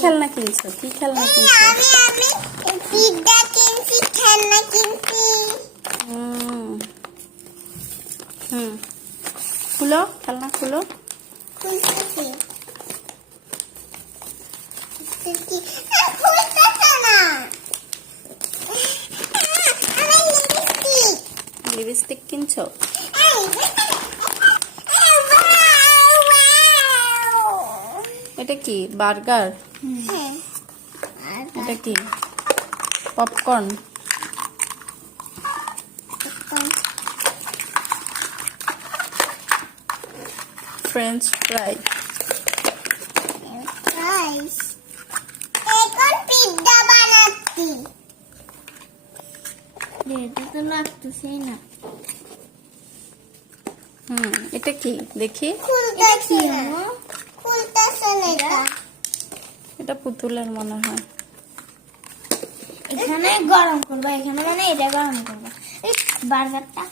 খেলনা কিনছো? কি খেলনা কিনছো? আমি পিজ্জা কিনছি, খেলনা কিনছি। খুলো, খেলনা খুলো। খুলতেছি। খুলতেছে না। আমি লিপস্টিক। লিপস্টিক কিনছো? এটা কি বার্গার? এটা কি পপকর্ন? French fry? এখন পিজ্জা বানাচ্ছি। এটা তো লাগতেছেই না। এটা কি দেখি? খুলতেছে না। খুলতেছে না এটা। এটা পুতুলের মনে হয়। এখানে গরম করবা, এখানে মানে এটা গরম করবা। এই বার্গারটা